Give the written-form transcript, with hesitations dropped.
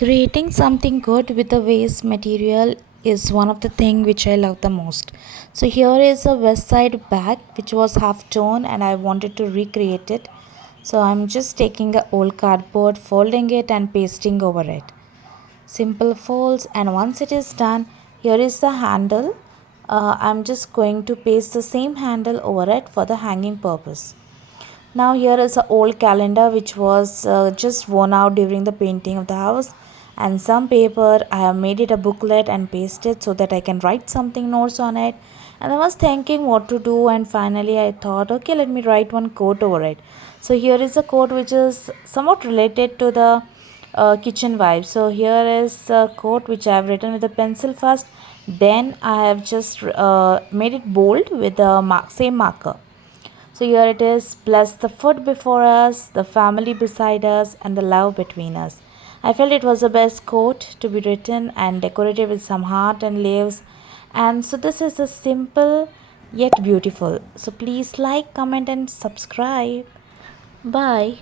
Creating something good with the waste material is one of the things which I love the most. So here is a West Side bag which was half torn and I wanted to recreate it. So I'm just taking a old cardboard, folding it and pasting over it. Simple folds, and once it is done, here is the handle. I'm just going to paste the same handle over it for the hanging purpose. Now here is an old calendar which was just worn out during the painting of the house, and some paper. I have made it a booklet and pasted so that I can write something notes on it. And I was thinking what to do, and finally I thought, okay, let me write one quote over it. So here is a quote which is somewhat related to the kitchen vibe. So here is a quote which I have written with a pencil first. Then I have just made it bold with the same marker. So here it is: bless the food before us, the family beside us, and the love between us. I felt it was the best quote to be written and decorated with some heart and leaves. And so this is a simple yet beautiful. So please like, comment, and subscribe. Bye.